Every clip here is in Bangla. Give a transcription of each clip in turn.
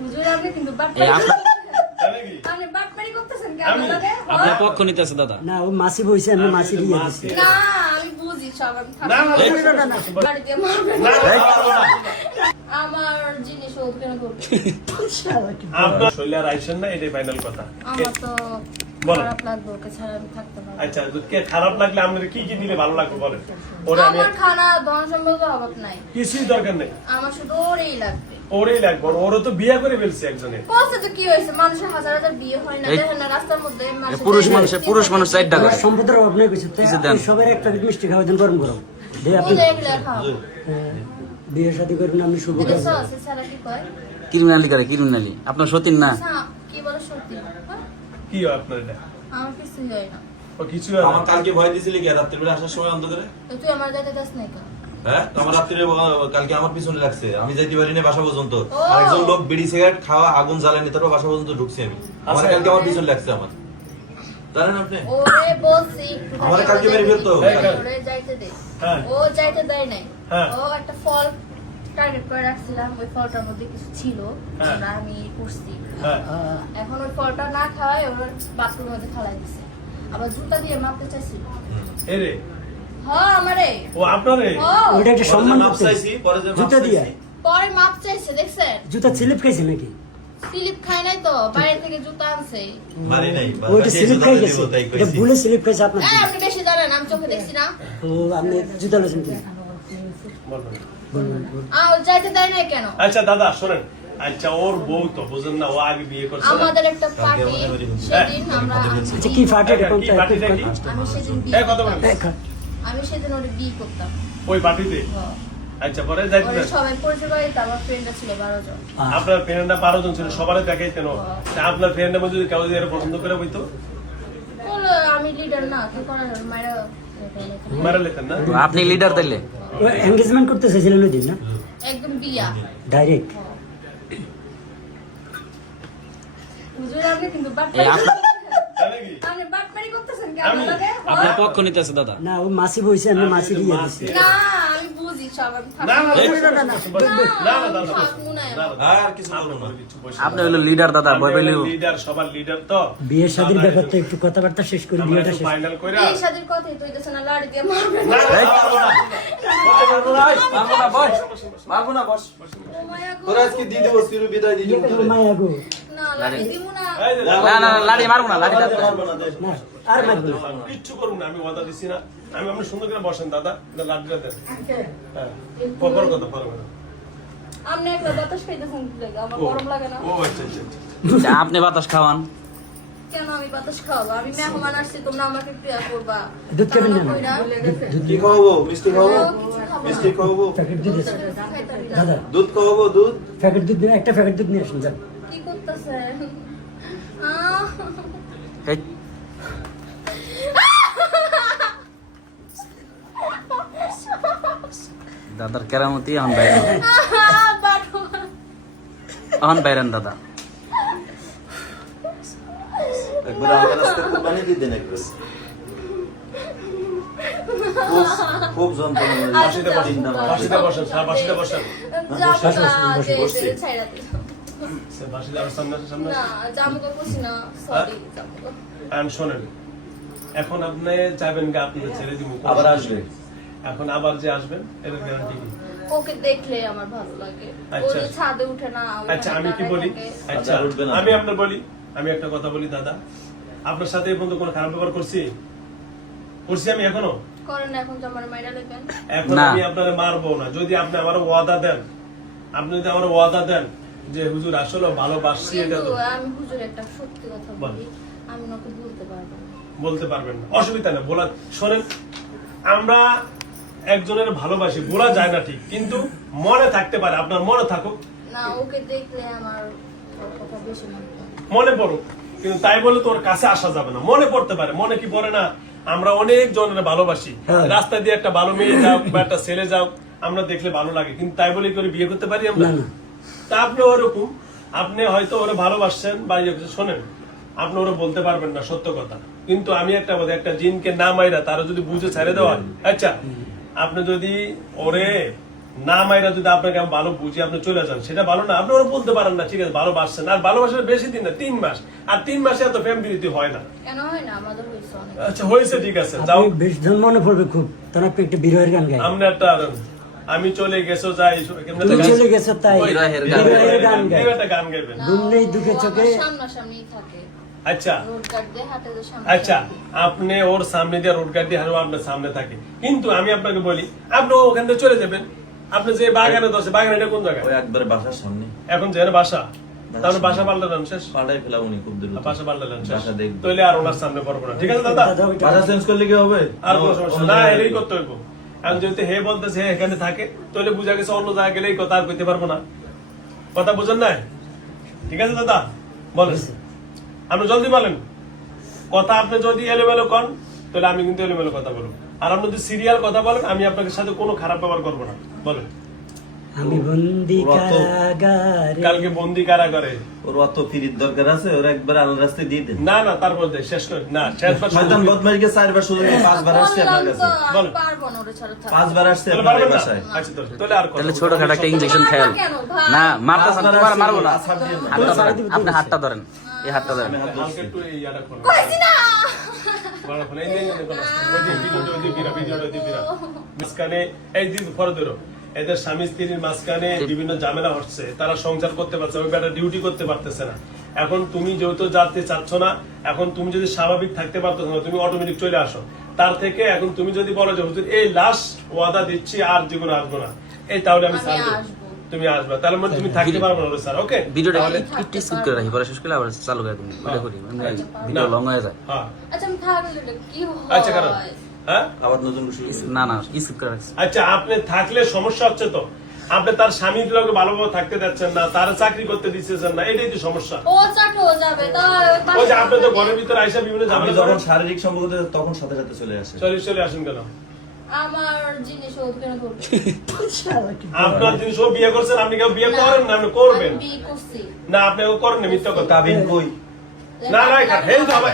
হুজুর আপনি কিন্তু আপনি বাটপারি করতেছেন কেন দাদা? আপনার পক্ষ নিতেছে দাদা। না ও মাসি বইছে আমি মাসি দিয়ে দিছি। না আমি বুঝি সব আমি না, না, বাড়ি দিয়ে মারবেন। না, আমার জিনিস ও কেন করবে? আপনার শৈলার আইসেন না, এটাই ফাইনাল কথা। আমার তো বলেন। খারাপ লাগবে, ওকে ছাড়া আমি থাকতে পারবো না। আচ্ছা, কে খারাপ লাগলে আপনাদের কি কি দিলে ভালো লাগবে বলেন। ওরে আমি আমার খানা ধন সম্পদের অভাব নাই, কিছুই দরকার নেই, আমার শুধু ওরেই লাগবে। ওরেই লাগবে। ওরও তো বিয়ে করে ফেলছে একজনে। কষ্ট তো কি হয়েছে, মানুষের হাজার হাজার বিয়ে হয় না, এই- দেখেন না রাস্তার মধ্যে পুরুষ মানুষ চারটা করে। সম্পদের অভাব নেই কিছু। কিছু দেন। সবার একটা মিষ্টি খাওয়া দেন গরম গরম। দে আপনি বিয়ে শাদী করবেন আপনি শুভ কাজ। ক্রিমিনালি করে, ক্রিমিনালি। আপনার সতীন না? কি বলে সত্যি? কি হয় আপনার এটা? আমার কিছুই হয় না। ও কিছু হয় না। আমার কালকে ভয় দিছিলি কি রাত্রি বেলা আসার সময় অন্ধকারে? তো তুই আমার যাইতে দাস নাই কেন? হ্যাঁ, আমার রাত্রে কালকে আমার পিছনে লাগছে, আমি যাইতে পারি না বাসা পর্যন্ত। ও। আরেকজন লোক বিড়ি সিগারেট খাওয়া আগুন জ্বালানি তারপর বাসা পর্যন্ত ঢুকছি আমি। আমার আচ্ছা। কালকে আমার পিছনে লাগছে আমার, জানেন আপনি? ওরে বলছি একটু আমারে কালকে মেরে ফেলতো। ওরে যাইতে দে। হ্যাঁ। ও যাইতে দেয় নাই। হ্যাঁ। ও একটা ফল টার্গেট করে রাখছিলাম, ওই ফলটার মধ্যে কিছু ছিল, হ্যাঁ। ওটা আমি করছি। হ্যাঁ। এখন ওই ফলটা না খাওয়াই ওর বাথরুমের মধ্যে ফালাই দিছে। আবার জুতা দিয়ে মাপতে চাইছিল। এরে হ্যাঁ আমারে। ও আপনারে হ্যাঁ। ওইটা একটা পরে যে সম্মান মাপ করতে চাইছি, পরে যে মাপ জুতা দিয়ে চাইছি। পরে মাপ চাইছে, দেখছেন? জুতা স্লিপ খাইছে নাকি? স্লিপ খায় নাই তো, বাইরে থেকে জুতা আনছে। মারি নাই, ওইটা সেই স্লিপ জুতা খাই দিব, গেছে। তাই এটা কইছি। ভুলে স্লিপ খাইছে আপনার। এই আপনি বেশি জানেন, আমি চোখে দেখছি না। ও আপনি জুতা লইছেন কি? বলবেন। বলবেন। ও যাইতে দেয় নাই কেন? আচ্ছা দাদা শোনেন, আচ্ছা ওর বউ তো বুঝেন না, ও আগে বিয়ে করছে না? আমাদের একটা পার্টি, সেদিন আমরা আচ্ছা কি ফাটে এটা কি পার্টিটা কি? আমি সেদিন এই কথা বলেন। আমি সেদিন ওরে বিয়ে করতাম। ওই পার্টিতে? হ্যাঁ। আচ্ছা পরে যাইতে ওরে দেন। সবাই পরিচয় বাড়িতে, আমার ফ্রেন্ডরা ছিল 12 জন। আপনার ফ্রেন্ডরা 12 জন ছিল, সবারই দেখাইতেন। আপনার ফ্রেন্ডের মধ্যে যদি কেউ যদি এর পছন্দ করে বইতো বললো, আমি লিডার না, কি করা যাবে, মায়েরা মারা লেতেন না? আপনি লিডার দিলে? ও এনগেজমেন্ট করতে চাইছিলেন ওই দিন না? একদম বিয়া। ডাইরেক্ট। হুজুর আপনি কিন্তু এই বাটপারি তাই নাকি? আপনি বাটপারি করতেছেন কেন আমি- দাদা? আপনার পক্ষ নিতেছে দাদা। না ও মাসি বইছে আমি মাসি দিয়ে দিছি। না আমি বুঝি সব, আমি না না থাকবো বসে, বসে, বসে, বসে। না না দাদা বসে। থাকবো না। না, না, আর কিছু বলবো না। কিছু বসে। আপনি হলো লিডার দাদা, ভয় পেলেও। লিডার, সবার লিডার তো। বিয়ে শাদীর ব্যাপারটা একটু কথাবার্তা শেষ করে আমরা বিয়েটা একটু শেষ। ফাইনাল কইরা এই শাদির কথাই তো হইতেছে না, লাড়ি দিয়ে মারবেন। না, না, এই, পারবো না। মারবো না, বস। ও মায়া গো। তোরা আজকে দিয়ে দেবো, চির বিদায় দিয়ে দেবো তোরে। মায়া গো। না লাড়ি দিমু না। এই যে, না না না, লাড়ি মারবো না, লাড়ি মারবো না, দে। না আর মারবো না। কিচ্ছু করুন না, আমি ওয়াদা দিচ্ছি না। আমি আপনি সুন্দর করে বসেন দাদা, লাড্ডুটা দেন। হ্যাঁ, পর কথা পর কথা। আপনি একলা বাতাস খাইতেছেন কি লাগে? আমার গরম লাগে না। ও আচ্ছা আচ্ছা আচ্ছা। আপনি বাতাস খাওয়ান। কেন আমি বাতাস খাওয়াবো? আমি মেহমান আসছি, তোমরা আমাকে প্রিয়া করবা। দুধ খাবেন না? কইরা কি খাওয়াবো? মিষ্টি খাওয়াবো? ও, কিছু খাবো না। মিষ্টি খাওয়াবো? প্যাকেট দুধ আছে। খাইতারি না। দাদা দুধ খাওয়াবো? দুধ? প্যাকেট দুধ নিয়ে একটা প্যাকেট দুধ নিয়ে আসুন যান। কি করতেছেন? এই, দাদার কেরামতি এখন বাইরেন, এখন বাইরেন দাদা। একবার আমার রাস্তায় খুব পানি দিয়ে দেন একবার। খুব যন্ত্রণা হয়। বাসিতে বসেন, বাসিতে বসেন, বাসিতে বসেন। বাসিতে আর সামনে সামনে। আর শোনেন, এখন আপনি চাইবেন কি আপনি ছেড়ে দিব? আবার আসবে। এখন আবার যে আসবেন এর গ্যারান্টি কি? ওকে দেখলে আমার ভালো লাগে। আচ্ছা। ওই ছাদে উঠে না, ওখানে আচ্ছা আমি কি দাঁড়ায় বলি, থাকে। আচ্ছা আর উঠবে না। আমি আপনার বলি, আমি একটা কথা বলি দাদা, আপনার সাথে এই পর্যন্ত কোনো খারাপ ব্যবহার করছি? করছি আমি এখনো? করেন না, এখন তো আমার মাইরা লেবেন। এখন না। আমি আপনার মারবো না, যদি আপনি আমার ওয়াদা দেন। আপনি যদি আমার ওয়াদা দেন যে হুজুর আসলে ভালোবাসছি, এটা কিন্তু তো আমি হুজুর একটা সত্যি কথা বল। বলি, আমি ওকে বলতে পারবো না। বলতে পারবেন না, অসুবিধা নেই বলা। শোনেন, আমরা একজনের ভালোবাসি, বলা যায় না ঠিক, কিন্তু মনে থাকতে পারে। আপনার মনে থাকুক, না ওকে দেখলে আমার ওর কথা বেশি মনে পড়ে। মনে পড়ুক, কিন্তু তাই বলে তোর কাছে আসা যাবে না। মনে পড়তে পারে, মনে কি পড়ে না? আমরা অনেক জনের ভালোবাসি, হ্যাঁ। রাস্তা দিয়ে একটা ভালো মেয়ে যাও বা একটা ছেলে যাও, আমরা দেখলে ভালো লাগে, কিন্তু তাই বলে করে বিয়ে করতে পারি আমরা? না, না। তা আপনি ওরকম, আপনি হয়তো ওরা ভালোবাসছেন বা ইয়ে করছেন, শোনেন, আপনি ওরা বলতে পারবেন না সত্য কথা, কিন্তু আমি একটা বলি, একটা জিনকে না মাইরা তারা যদি বুঝে ছেড়ে দেওয়া হয়, আচ্ছা আপনি যদি ওরে না মাইরা যদি আপনাকে আমি ভালো বুঝি আপনি চলে যান, সেটা ভালো না। আপনি ওরা বলতে পারেন না ঠিক আছে ভালোবাসছেন, আর ভালোবাসার বেশি দিন না, 3 মাস, আর 3 মাসে এত ফ্যামিলি হয় না। কেন হয় না? আমাদের হয়েছে অনেক। আচ্ছা হয়েছে, ঠিক আছে যাও। আপনি বেশ জন মনে পড়বে খুব, তখন আপনি একটা বিরহের গান গাই। আমরা একটা আমি চলে গেছো যাই, তুমি চলে গেছো তাই বিরহের গান। বিরহের গান গাই। একটা গান গাইবেন। ঘুম নেই দুঃখে ও চোখে। আমার সামনাসামনি থাকে, আচ্ছা রোড কাট দিয়ে হাতে যে সামনে। আচ্ছা, আপনি ওর সামনে দিয়ে রোড গাড়ি দিয়ে হারো, আপনার সামনে থাকে, কিন্তু আমি আপনাকে বলি আপনি ওখান থেকে চলে যাবেন। আপনি যে বাগানে দশে, বাগান এটা কোন জায়গায়? ওই একবারে বাসার সামনে এখন যে বাসা, তাহলে বাসা পাল্টালেন শেষ, পাল্টাই ফেলা উনি খুব দ্রুত। বাসা পাল্টালেন শেষ, বাসা দেখবো। তাহলে আর ওনার সামনে পড়বো না, ঠিক আছে দাদা? দাদা ওইটা বাসা চেঞ্জ করলে কি হবে? আর কোনো সমস্যা না, এরই করতে হইব। এখন যেহেতু হে বলতেছে হে এখানে থাকে, তাহলে বুঝা গেছে অন্য জায়গায় গেলে এই কথা আর কইতে পারবো না। কথা বুঝেন নাই? ঠিক আছে দাদা, বলেন, আপনি জলদি বলেন কথা। আপনি যদি এলোমেলো কন তাহলে আমি কিন্তু এলোমেলো কথা বলবো, আর আপনি যদি সিরিয়াল কথা বলেন আমি আপনার সাথে কোনো খারাপ ব্যবহার করবো না। বলেন। আমি বন্দি ওরা তো- কারাগারে। কালকে বন্দি কারা করে? ওর অত ফিরির দরকার আছে? ওরা একবার আল্লাহ রাস্তায় দিয়ে দেন। না না, তারপর দেখ শেষ করে না, শেষবার শয়তান বদমাইশকে 4 বার শুধু 5 বার আসছে আপনার বললাম কাছে। তো, আমি বলেন। পারবো না ওরে ছাড়া থাকতে। 5 বার আসছে তাহলে আপনার পারবেন না? বাসায়। আচ্ছা তাহলে আর কথা তাহলে বলবো ছোটখাটো একটা ইনজেকশন খেয়াল কেন ভাই? না, মারতেছেন, তোমার মারবো না। ছাড় দিও না। হাতটা ধরেন, আপনি হাতটা ধরেন, এই হাতটা ধরেন। আমি হাত হালকা ধরছি। একটু এই ইয়াটা করুন। কইছি না। বড় ফোন, এই নিন, নিন, ওই যে ভিডিওটা, ওই যে ভিডিওটা দিয়ে দিরা। মাঝখানে এই দিন পরে ধরো, এদের স্বামী স্ত্রীর মাঝখানে বিভিন্ন ঝামেলা হচ্ছে, তারা সংসার করতে পারছে, ওই বেটা ডিউটি করতে পারতেছে না। এখন তুমি যেহেতু যাতে চাচ্ছ না, এখন তুমি যদি স্বাভাবিক থাকতে পারতেছ না, তুমি অটোমেটিক চলে আসো। তার থেকে এখন তুমি যদি বলো যে হুজুর এই লাস্ট ওয়াদা দিচ্ছি আর জীবনে আসবো না, এই তাহলে আমি আমি ছাড় দেব। আসবো। তুমি আসবে, তাহলে মানে তুমি থাকতে পারবে না স্যার। ওকে, ভিডিওটা তাহলে একটু স্কিপ করে রাখি, পরে শেষ করলে আবার চালু করে দিন। ওটা করি, ভিডিও লং হয়ে যায়। হ্যাঁ আচ্ছা আমি থাকলে কি হয়? আচ্ছা কারণ হ্যাঁ আবার নতুন শুরু করব। না না, স্কিপ করে রাখছি। আচ্ছা, আপনি থাকলে সমস্যা হচ্ছে তো, আপনি তার স্বামীর লোক ভালোভাবে থাকতে যাচ্ছেন না, তার চাকরি করতে দিচ্ছেন না, এটাই তো সমস্যা। ও চাকরি হয়ে যাবে তাই ওই যে আপনি তো ঘরের ভিতরে আইসা বিভিন্ন আমি ঝামেলা যখন করেন। শারীরিক সম্পর্ক তখন সাথে সাথে চলে আসে। চলে আসেন কেন? আমার জিনিস ও কেন করবে? আপনার জিনিস ও বিয়ে করছেন, আপনি কেউ বিয়ে করেন না, আপনি করবেন আমি বিয়ে করছি। না, আপনি ও করেন না, মিথ্যা কথা। কাবিন কই? না না, এই হবে,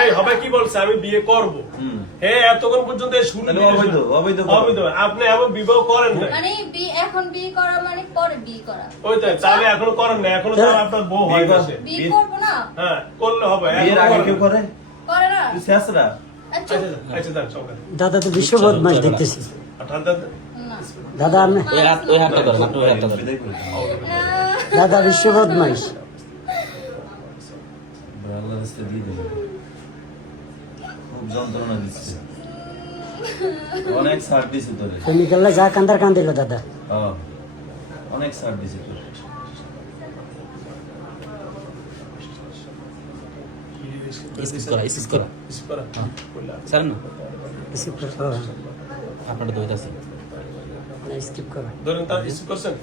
এই হবে কি বলছে আমি বিয়ে করব। হুম। হে এতক্ষণ পর্যন্ত এই শুরু তাহলে অবৈধ, অবৈধ করা। অবৈধ। আপনি এমন বিবাহ করেন না, মানে এখন বিয়ে করা মানে পরে বিয়ে করা। ওই তো তাহলে এখনো করেন না, এখনো তার আপনার বউ হয় বিয়ে গেছে। বিয়ে বিয়ে- করবো না? হ্যাঁ করলে হবে, বিয়ের এখনো আগে করেন কেউ না। করে? করে না? তুই শেষরা। আচ্ছা আচ্ছা দেন সকালে দাদা তো বিশ্ব বদমাস দেখতেছি। ঠান্ডা না। দাদা আপনি ওই হাতটা ধরেন, আপনি ওই হাতটা ধরেন। বিদায় করে দাও। দাদা বিশ্ব বদমাস। আল্লাহ রাস্তায় দিয়ে দেন। খুব যন্ত্রণা দিচ্ছে। অনেক ছাড় দিছে তোরে। তুমি গেলে যা কান্দার কান্দিল দাদা। হ্যাঁ, অনেক ছাড় দিছে তোরে। স্কিপ করা, স্কিপ করা। স্যার না, স্কিপ করো। আপনারটা তো হইতাছে। স্কিপ করো। ধরেন তার ইস্যু করছেন।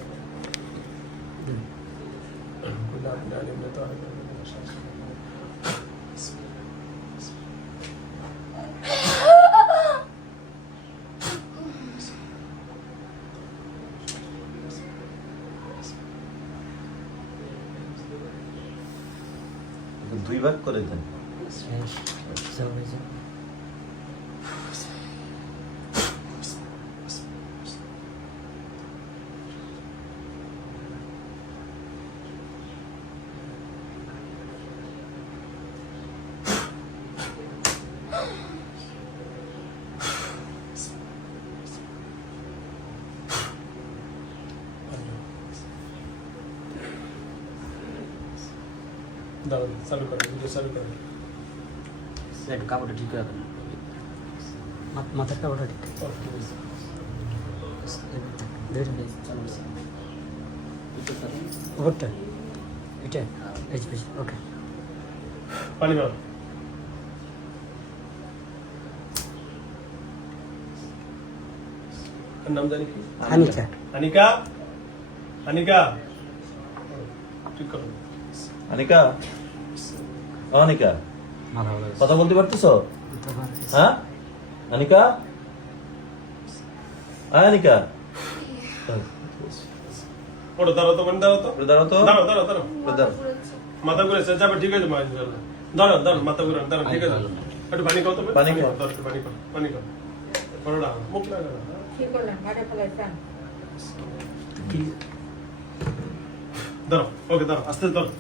দুই ভাগ করে দেন। শেষ। যাও, যাও। দাঁড়ান, চালু করেন, ভিডিও চালু করেন। একটু কাপড়টা ঠিক করে দেন। মাথার কাপড়টা ঠিক। ওটা এটা ওকে। পানি পান। এর নাম জানি কি? হানিকা। হানিকা, হানিকা ঠিক করুন। আনিকা, ও আনিকা, মাথা ভালো হয়েছে। কথা বলতে পারতেছো? হ্যাঁ আনিকা, হ্যাঁ আনিকা, ওটা দাঁড়াও তো, মানে দাঁড়াও তো, ওরে দাঁড়াও তো, দাঁড়াও দাঁড়াও দাঁড়াও। ওরে দাঁড়াও। মাথা ঘুরেছে, যাবে ঠিক আছে, দাঁড়াও দাঁড়াও, মাথা ঘুরান, দাঁড়াও ঠিক আছে। একটু পানি খাও তো, পানি খাও। দাও, একটু পানি খাও, পানি খাও। বড়টা মুখ লাগা না। কি করলেন? ঘাটে ফেলাইছেন? কি ধরো ওকে ধরো আস্তে ধরো